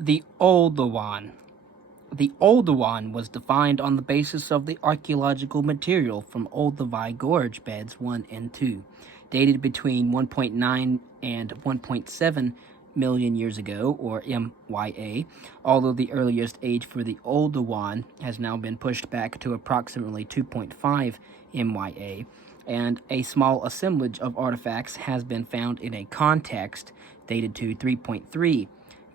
The Oldowan. The Oldowan was defined on the basis of the archaeological material from Olduvai Gorge Beds 1 and 2, dated between 1.9 and 1.7 million years ago, or MYA, although the earliest age for the Oldowan has now been pushed back to approximately 2.5 MYA, and a small assemblage of artifacts has been found in a context dated to 3.3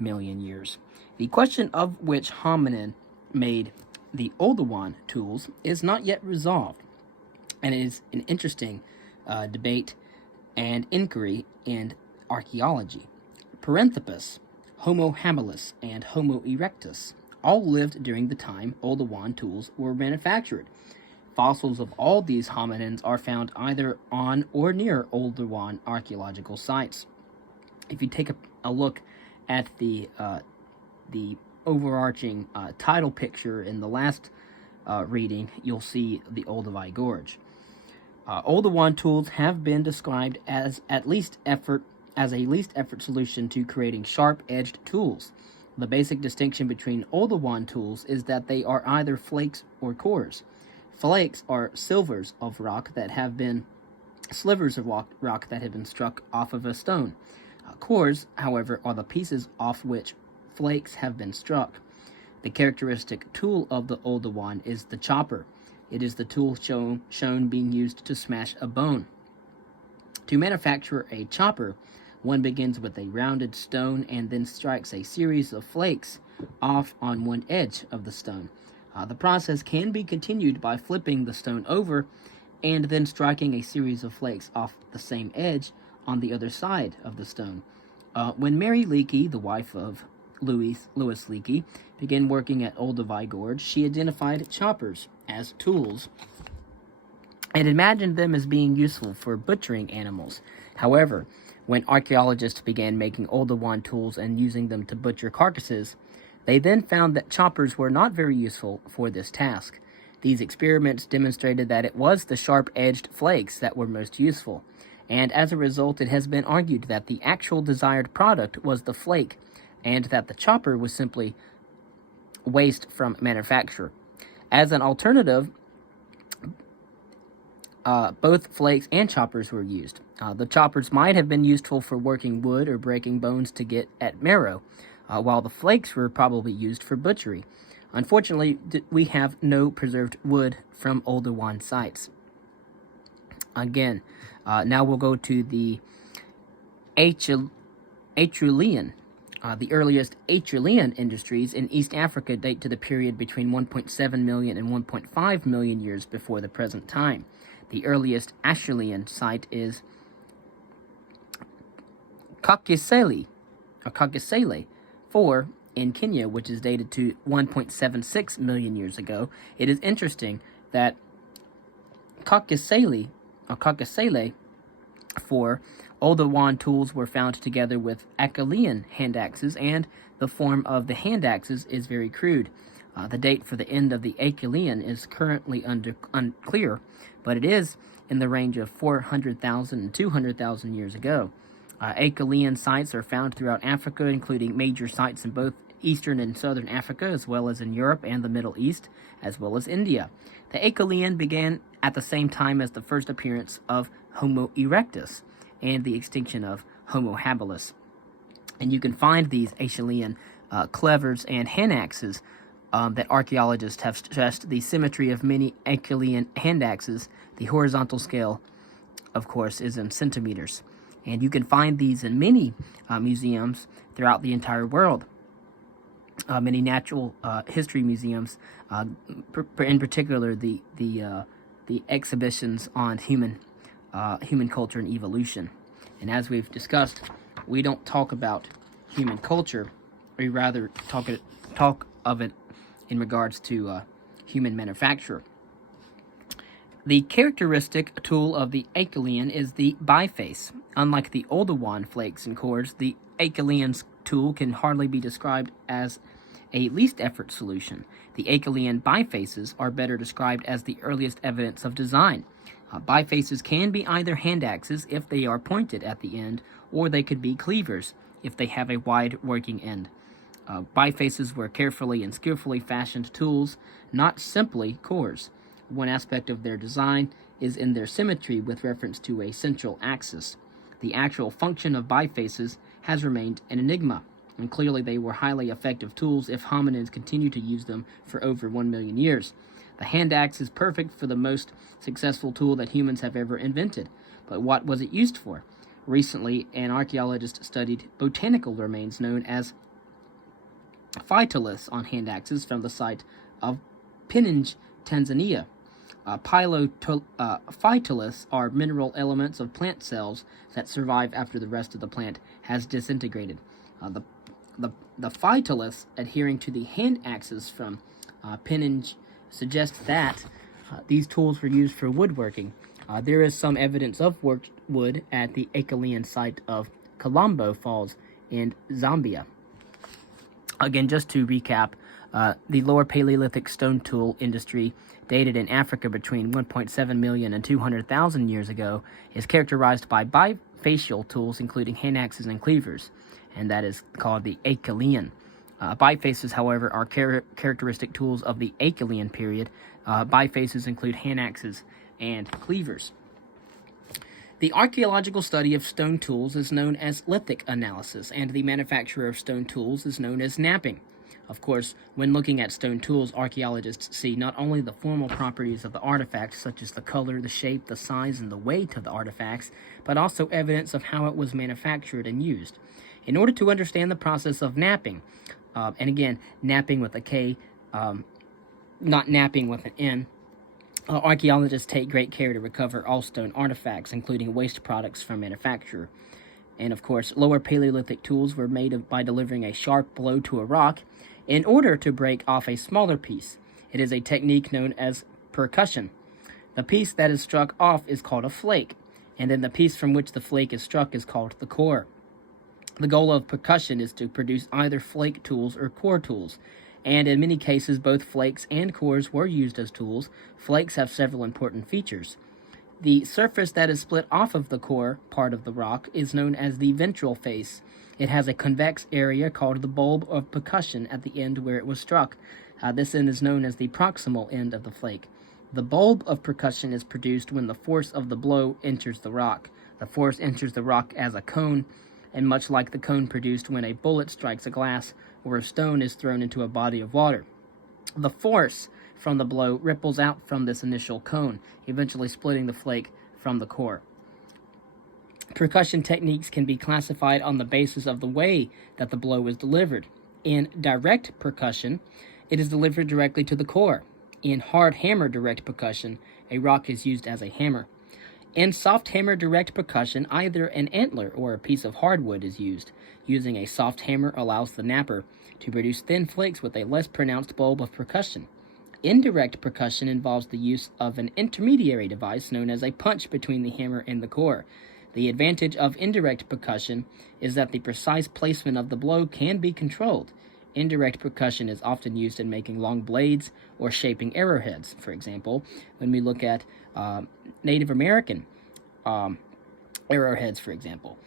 million years. The question of which hominin made the Oldowan tools is not yet resolved, and it is an interesting debate and inquiry in archaeology. Paranthropus, Homo habilis, and Homo erectus all lived during the time Oldowan tools were manufactured. Fossils of all these hominins are found either on or near Oldowan archaeological sites. If you take a look at the overarching title picture in the last reading, you'll see the Olduvai Gorge. Oldowan tools have been described as a least effort solution to creating sharp-edged tools. The basic distinction between Oldowan tools is that they are either flakes or cores. Flakes are slivers of rock that have been struck off of a stone. Cores, however, are the pieces off which flakes have been struck. The characteristic tool of the Oldowan is the chopper. It is the tool shown being used to smash a bone. To manufacture a chopper, one begins with a rounded stone and then strikes a series of flakes off on one edge of the stone. The process can be continued by flipping the stone over and then striking a series of flakes off the same edge on the other side of the stone. When Mary Leakey, the wife of Louis Leakey, began working at Olduvai Gorge, she identified choppers as tools and imagined them as being useful for butchering animals. However, when archaeologists began making Oldowan tools and using them to butcher carcasses, they then found that choppers were not very useful for this task. These experiments demonstrated that it was the sharp-edged flakes that were most useful, and as a result it has been argued that the actual desired product was the flake, and that the chopper was simply waste from manufacture. As an alternative, both flakes and choppers were used. The choppers might have been useful for working wood or breaking bones to get at marrow, while the flakes were probably used for butchery. Unfortunately, we have no preserved wood from Oldowan sites. Again, now we'll go to the Acheulian. The earliest Acheulian industries in East Africa date to the period between 1.7 million and 1.5 million years before the present time. The earliest Acheulian site is Kakisele 4 in Kenya, which is dated to 1.76 million years ago. It is interesting that Kakisele 4 Oldowan tools were found together with Acheulian hand axes, and the form of the hand axes is very crude. The date for the end of the Acheulian is currently unclear, but it is in the range of 400,000 and 200,000 years ago. Acheulian sites are found throughout Africa, including major sites in both eastern and southern Africa, as well as in Europe and the Middle East, as well as India. The Acheulian began at the same time as the first appearance of Homo erectus and the extinction of Homo habilis. And you can find these Acheulian clevers and hand axes that archaeologists have stressed the symmetry of many Acheulian hand axes. The horizontal scale, of course, is in centimeters. And you can find these in many museums throughout the entire world. Many natural history museums, in particular the exhibitions on human culture and evolution. And as we've discussed, we don't talk about human culture, we rather talk of it in regards to human manufacture. The characteristic tool of the Acheulian is the biface. Unlike the Oldowan flakes and cores, the Acheulian's tool can hardly be described as a least effort solution. The Acheulian bifaces are better described as the earliest evidence of design. Bifaces can be either hand axes if they are pointed at the end, or they could be cleavers if they have a wide working end. Bifaces were carefully and skillfully fashioned tools, not simply cores. One aspect of their design is in their symmetry with reference to a central axis. The actual function of bifaces has remained an enigma, and clearly they were highly effective tools if hominids continued to use them for over 1 million years. The hand axe is perfect for the most successful tool that humans have ever invented, but what was it used for? Recently, an archaeologist studied botanical remains known as phytoliths on hand axes from the site of Pinenge, Tanzania. Phytoliths are mineral elements of plant cells that survive after the rest of the plant has disintegrated. The phytoliths adhering to the hand axes from Pinenge suggest that these tools were used for woodworking. There is some evidence of worked wood at the Acheulian site of Colombo Falls in Zambia. Again, just to recap, the Lower Paleolithic stone tool industry, dated in Africa between 1.7 million and 200,000 years ago, is characterized by bifacial tools including hand axes and cleavers, and that is called the Acheulian. Bifaces, however, are characteristic tools of the Acheulian period. Bifaces include hand axes and cleavers. The archaeological study of stone tools is known as lithic analysis, and the manufacture of stone tools is known as knapping. Of course, when looking at stone tools, archaeologists see not only the formal properties of the artifacts, such as the color, the shape, the size, and the weight of the artifacts, but also evidence of how it was manufactured and used. In order to understand the process of knapping, and again, knapping with a K, not napping with an N, archaeologists take great care to recover all stone artifacts, including waste products from manufacture. And of course, Lower Paleolithic tools were made by delivering a sharp blow to a rock in order to break off a smaller piece. It is a technique known as percussion. The piece that is struck off is called a flake, and then the piece from which the flake is struck is called the core. The goal of percussion is to produce either flake tools or core tools, and in many cases both flakes and cores were used as tools. Flakes have several important features. The surface that is split off of the core part of the rock is known as the ventral face. It has a convex area called the bulb of percussion at the end where it was struck. This end is known as the proximal end of the flake. The bulb of percussion is produced when the force of the blow enters the rock. The force enters the rock as a cone, and much like the cone produced when a bullet strikes a glass or a stone is thrown into a body of water. The force from the blow ripples out from this initial cone, eventually splitting the flake from the core. Percussion techniques can be classified on the basis of the way that the blow is delivered. In direct percussion, it is delivered directly to the core. In hard hammer direct percussion, a rock is used as a hammer. In soft hammer direct percussion, either an antler or a piece of hardwood is used. Using a soft hammer allows the napper to produce thin flakes with a less pronounced bulb of percussion. Indirect percussion involves the use of an intermediary device known as a punch between the hammer and the core. The advantage of indirect percussion is that the precise placement of the blow can be controlled. Indirect percussion is often used in making long blades or shaping arrowheads. For example, when we look at Native American arrowheads, for example.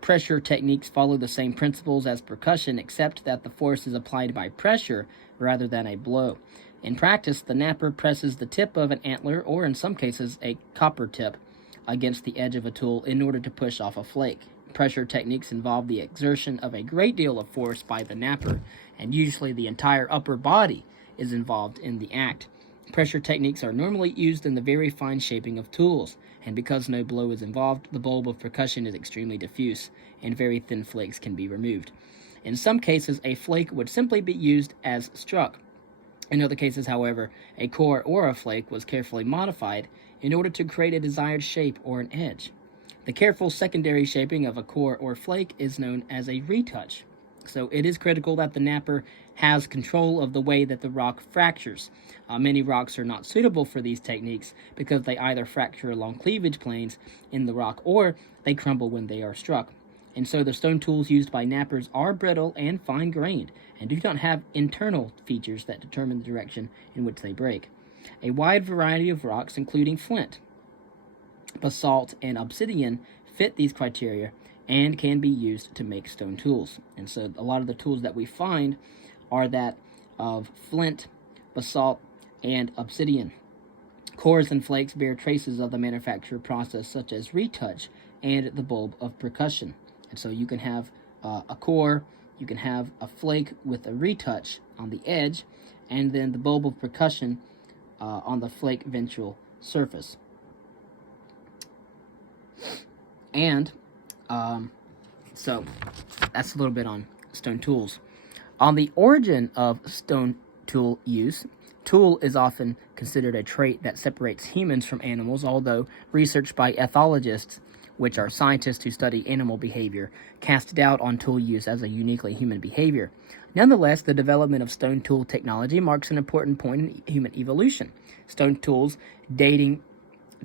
Pressure techniques follow the same principles as percussion, except that the force is applied by pressure rather than a blow. In practice, the napper presses the tip of an antler, or in some cases a copper tip, against the edge of a tool in order to push off a flake. Pressure techniques involve the exertion of a great deal of force by the napper, and usually the entire upper body is involved in the act. Pressure techniques are normally used in the very fine shaping of tools, and because no blow is involved, the bulb of percussion is extremely diffuse, and very thin flakes can be removed. In some cases, a flake would simply be used as struck. In other cases, however, a core or a flake was carefully modified in order to create a desired shape or an edge. The careful secondary shaping of a core or flake is known as a retouch. So it is critical that the napper has control of the way that the rock fractures. Many rocks are not suitable for these techniques because they either fracture along cleavage planes in the rock or they crumble when they are struck. And so the stone tools used by nappers are brittle and fine-grained and do not have internal features that determine the direction in which they break. A wide variety of rocks, including flint, basalt, and obsidian, fit these criteria and can be used to make stone tools. And so a lot of the tools that we find are that of flint, basalt, and obsidian. Cores and flakes bear traces of the manufacture process, such as retouch and the bulb of percussion. And so you can have a core, you can have a flake with a retouch on the edge, and then the bulb of percussion on the flake ventral surface. And so that's a little bit on stone tools. On the origin of stone tool use, tool is often considered a trait that separates humans from animals, although research by ethologists, which are scientists who study animal behavior, cast doubt on tool use as a uniquely human behavior. Nonetheless, the development of stone tool technology marks an important point in human evolution. Stone tools, dating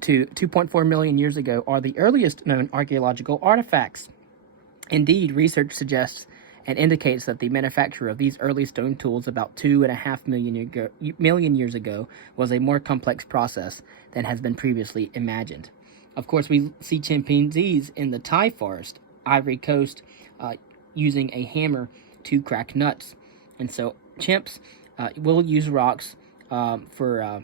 to 2.4 million years ago, are the earliest known archaeological artifacts. Indeed, research suggests and indicates that the manufacture of these early stone tools about 2.5 million years ago was a more complex process than has been previously imagined. Of course, we see chimpanzees in the Thai forest, Ivory Coast, using a hammer to crack nuts. And so chimps will use rocks for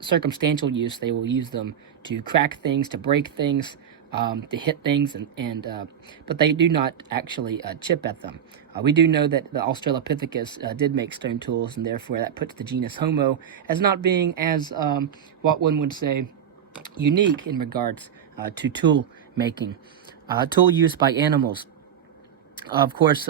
circumstantial use. They will use them to crack things, to break things, to hit things, but they do not actually chip at them. We do know that the Australopithecus did make stone tools, and therefore that puts the genus Homo as not being as, what one would say, unique in regards to tool making. Tool use by animals. Of course,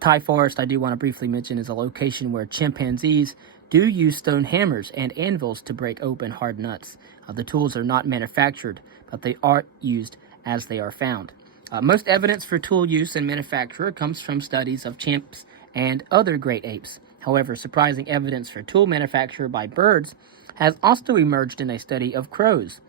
Thai forest, I do want to briefly mention, is a location where chimpanzees do use stone hammers and anvils to break open hard nuts. The tools are not manufactured, but they are used as they are found. Most evidence for tool use and manufacture comes from studies of chimps and other great apes. However, surprising evidence for tool manufacture by birds has also emerged in a study of crows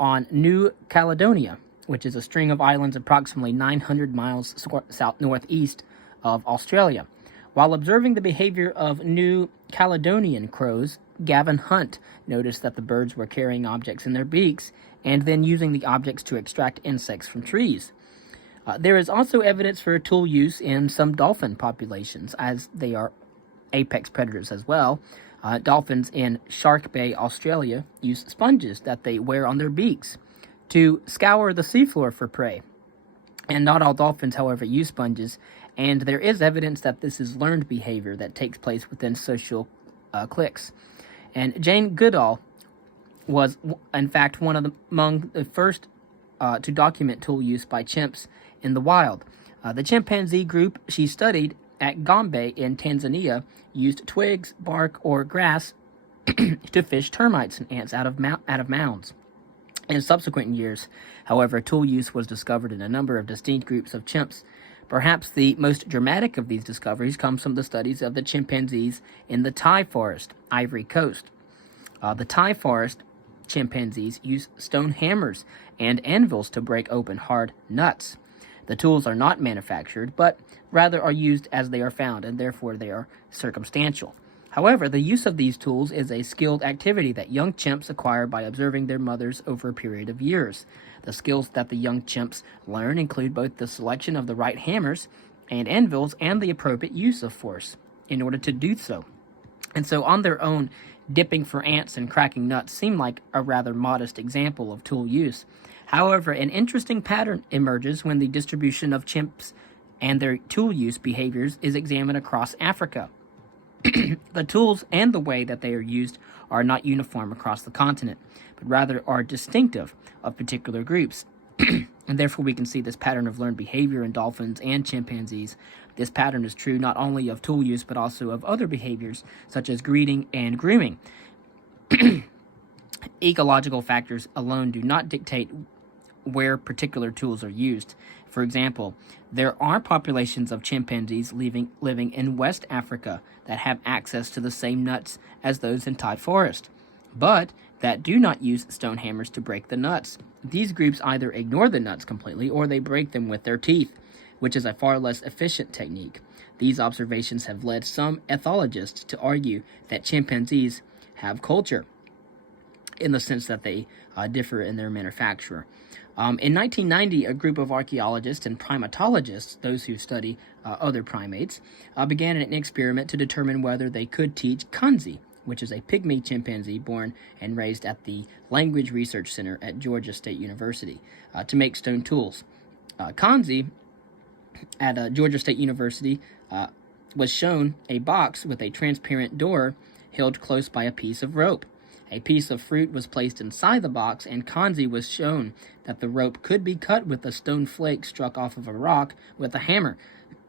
on New Caledonia, which is a string of islands approximately 900 miles south-northeast of Australia. While observing the behavior of New Caledonian crows, Gavin Hunt noticed that the birds were carrying objects in their beaks and then using the objects to extract insects from trees. There is also evidence for tool use in some dolphin populations, as they are apex predators as well. Dolphins in Shark Bay, Australia, use sponges that they wear on their beaks to scour the seafloor for prey. And not all dolphins, however, use sponges, and there is evidence that this is learned behavior that takes place within social cliques. And Jane Goodall was, in fact, among the first to document tool use by chimps in the wild. The chimpanzee group she studied at Gombe in Tanzania used twigs, bark, or grass to fish termites and ants out of mounds. In subsequent years, however, tool use was discovered in a number of distinct groups of chimps. Perhaps the most dramatic of these discoveries comes from the studies of the chimpanzees in the Thai forest, Ivory Coast. The Thai forest chimpanzees use stone hammers and anvils to break open hard nuts. The tools are not manufactured, but rather are used as they are found, and therefore they are circumstantial. However, the use of these tools is a skilled activity that young chimps acquire by observing their mothers over a period of years. The skills that the young chimps learn include both the selection of the right hammers and anvils and the appropriate use of force in order to do so. And so on their own, dipping for ants and cracking nuts seem like a rather modest example of tool use. However, an interesting pattern emerges when the distribution of chimps and their tool use behaviors is examined across Africa. The tools and the way that they are used are not uniform across the continent, but rather are distinctive of particular groups. And therefore we can see this pattern of learned behavior in dolphins and chimpanzees. This pattern is true not only of tool use, but also of other behaviors, such as greeting and grooming. Ecological factors alone do not dictate where particular tools are used. For example, there are populations of chimpanzees living in West Africa that have access to the same nuts as those in Thai forest, but that do not use stone hammers to break the nuts. These groups either ignore the nuts completely or they break them with their teeth, which is a far less efficient technique. These observations have led some ethologists to argue that chimpanzees have culture, in the sense that they differ in their manufacture. In 1990, a group of archaeologists and primatologists, those who study other primates, began an experiment to determine whether they could teach kanji, which is a pygmy chimpanzee born and raised at the Language Research Center at Georgia State University, to make stone tools. Kanji at Georgia State University was shown a box with a transparent door held close by a piece of rope. A piece of fruit was placed inside the box, and Kanji was shown that the rope could be cut with a stone flake struck off of a rock with a hammer.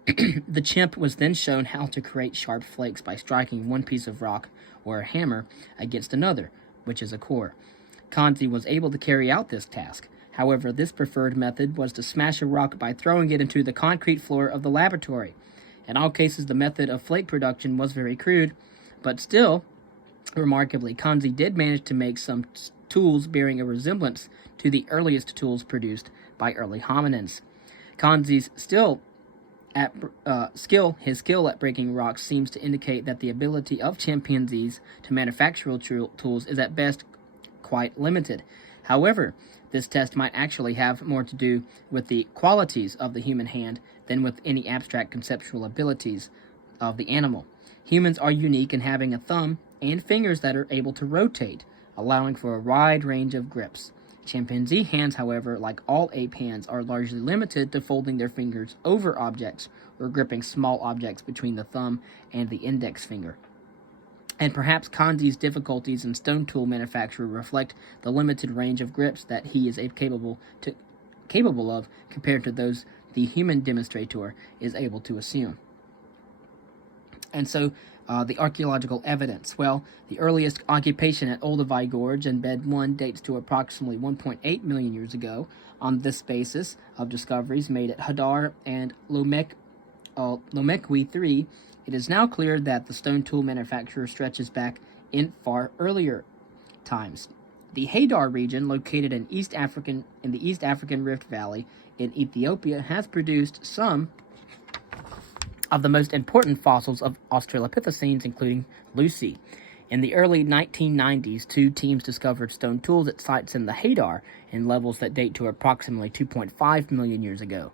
The chimp was then shown how to create sharp flakes by striking one piece of rock or a hammer against another, which is a core. Kanji was able to carry out this task. However, this preferred method was to smash a rock by throwing it into the concrete floor of the laboratory. In all cases, the method of flake production was very crude, but still, remarkably, Kanji did manage to make some tools bearing a resemblance to the earliest tools produced by early hominins. Kanji's skill at breaking rocks seems to indicate that the ability of chimpanzees to manufacture tools is at best quite limited. However, this test might actually have more to do with the qualities of the human hand than with any abstract conceptual abilities of the animal. Humans are unique in having a thumb and fingers that are able to rotate, allowing for a wide range of grips. Chimpanzee hands, however, like all ape hands, are largely limited to folding their fingers over objects or gripping small objects between the thumb and the index finger. And perhaps Kanji's difficulties in stone tool manufacture reflect the limited range of grips that he is capable of compared to those the human demonstrator is able to assume. And so, the archaeological evidence. Well, the earliest occupation at Oldowan Gorge and Bed 1 dates to approximately 1.8 million years ago. On this basis of discoveries made at Hadar and Lomekwi 3, it is now clear that the stone tool manufacture stretches back in far earlier times. The Hadar region, located in the East African Rift Valley in Ethiopia, has produced some of the most important fossils of Australopithecines, including Lucy. In the early 1990s, two teams discovered stone tools at sites in the Hadar in levels that date to approximately 2.5 million years ago.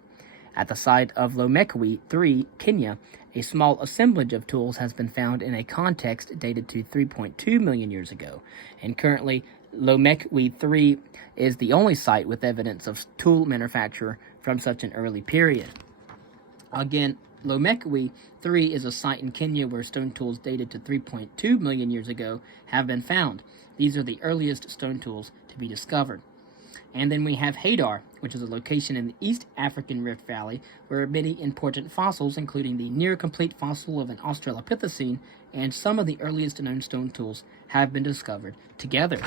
At the site of Lomekwi 3, Kenya, a small assemblage of tools has been found in a context dated to 3.2 million years ago, and currently Lomekwi 3 is the only site with evidence of tool manufacture from such an early period. Again, Lomekwi 3 is a site in Kenya where stone tools dated to 3.2 million years ago have been found. These are the earliest stone tools to be discovered. And then we have Hadar, which is a location in the East African Rift Valley where many important fossils, including the near-complete fossil of an Australopithecine and some of the earliest known stone tools, have been discovered together.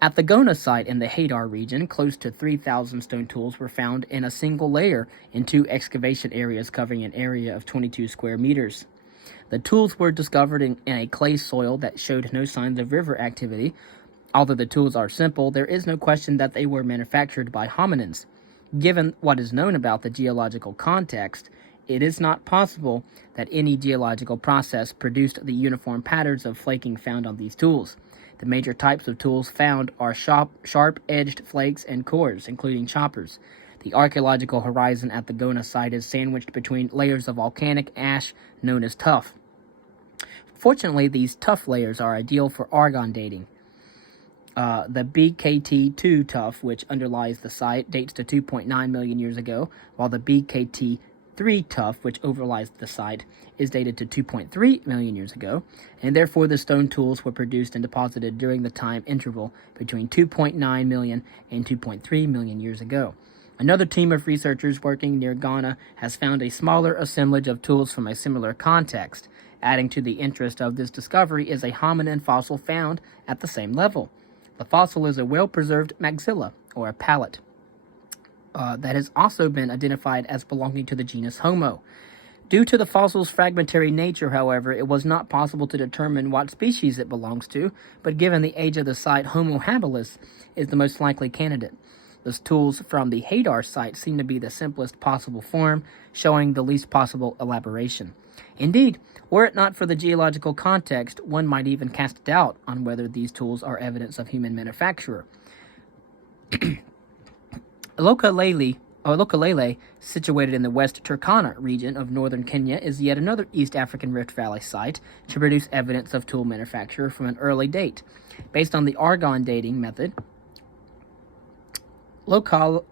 At the Gona site in the Hadar region, close to 3,000 stone tools were found in a single layer in two excavation areas covering an area of 22 square meters. The tools were discovered in a clay soil that showed no signs of river activity. Although the tools are simple, there is no question that they were manufactured by hominins. Given what is known about the geological context, it is not possible that any geological process produced the uniform patterns of flaking found on these tools. The major types of tools found are sharp-edged flakes and cores, including choppers. The archaeological horizon at the Gona site is sandwiched between layers of volcanic ash known as tuff. Fortunately, these tuff layers are ideal for argon dating. The BKT2 tuff, which underlies the site, dates to 2.9 million years ago, while the BKT3 tuff, which overlies the site, is dated to 2.3 million years ago, and therefore the stone tools were produced and deposited during the time interval between 2.9 million and 2.3 million years ago. Another team of researchers working near Ghana has found a smaller assemblage of tools from a similar context. Adding to the interest of this discovery is a hominin fossil found at the same level. The fossil is a well-preserved maxilla, or a palate, that has also been identified as belonging to the genus Homo. Due to the fossil's fragmentary nature, however, it was not possible to determine what species it belongs to, but given the age of the site, Homo habilis is the most likely candidate. The tools from the Hadar site seem to be the simplest possible form, showing the least possible elaboration. Indeed, were it not for the geological context, one might even cast doubt on whether these tools are evidence of human manufacture. Lokalele, situated in the West Turkana region of northern Kenya, is yet another East African Rift Valley site to produce evidence of tool manufacture from an early date. Based on the argon dating method, Lokalale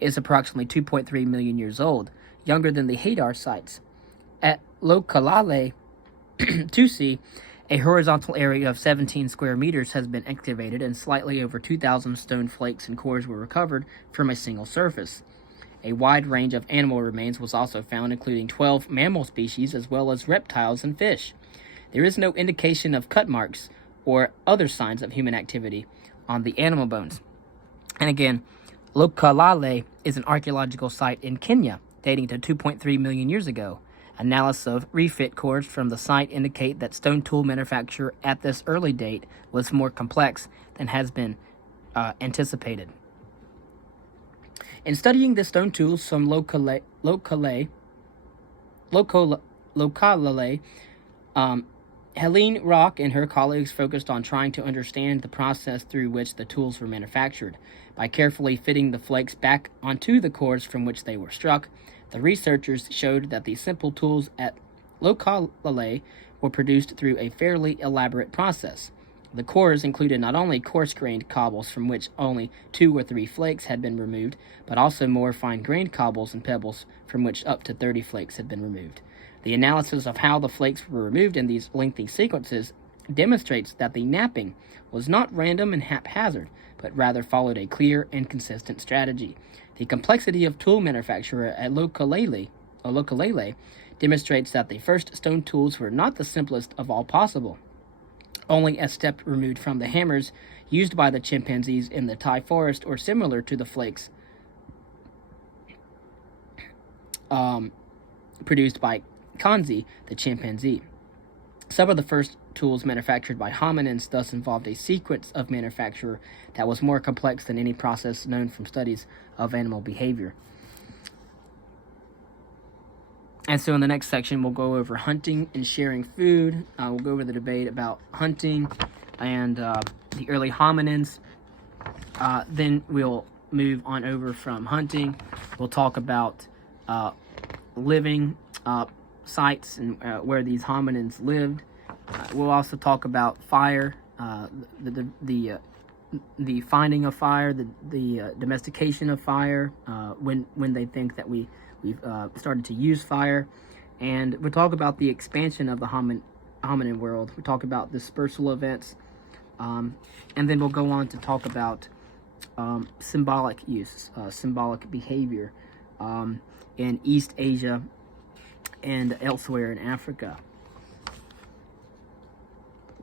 is approximately 2.3 million years old, younger than the Hadar sites. At Lokalale, 2C, a horizontal area of 17 square meters has been excavated, and slightly over 2,000 stone flakes and cores were recovered from a single surface. A wide range of animal remains was also found, including 12 mammal species as well as reptiles and fish. There is no indication of cut marks or other signs of human activity on the animal bones. And again, Lokalale is an archaeological site in Kenya dating to 2.3 million years ago. Analysis of refit cores from the site indicate that stone tool manufacture at this early date was more complex than has been anticipated. In studying the stone tools from Lokalale, Helene Rock and her colleagues focused on trying to understand the process through which the tools were manufactured. By carefully fitting the flakes back onto the cores from which they were struck, the researchers showed that the simple tools at Lokalale were produced through a fairly elaborate process. The cores included not only coarse-grained cobbles from which only 2 or 3 flakes had been removed, but also more fine-grained cobbles and pebbles from which up to 30 flakes had been removed. The analysis of how the flakes were removed in these lengthy sequences demonstrates that the knapping was not random and haphazard, but rather followed a clear and consistent strategy. The complexity of tool manufacture at Lokalale demonstrates that the first stone tools were not the simplest of all possible, only a step removed from the hammers used by the chimpanzees in the Thai forest, or similar to the flakes produced by Kanzi, the chimpanzee. Some of the first tools manufactured by hominins thus involved a sequence of manufacture that was more complex than any process known from studies of animal behavior. And so in the next section, we'll go over hunting and sharing food. We'll go over the debate about hunting and the early hominins. Then we'll move on over from hunting. We'll talk about living sites and where these hominins lived. We'll also talk about fire, the finding of fire, the domestication of fire, when they think that we've started to use fire, and we'll talk about the expansion of the hominin world. We'll talk about dispersal events, and then we'll go on to talk about symbolic use, symbolic behavior in East Asia and elsewhere in Africa.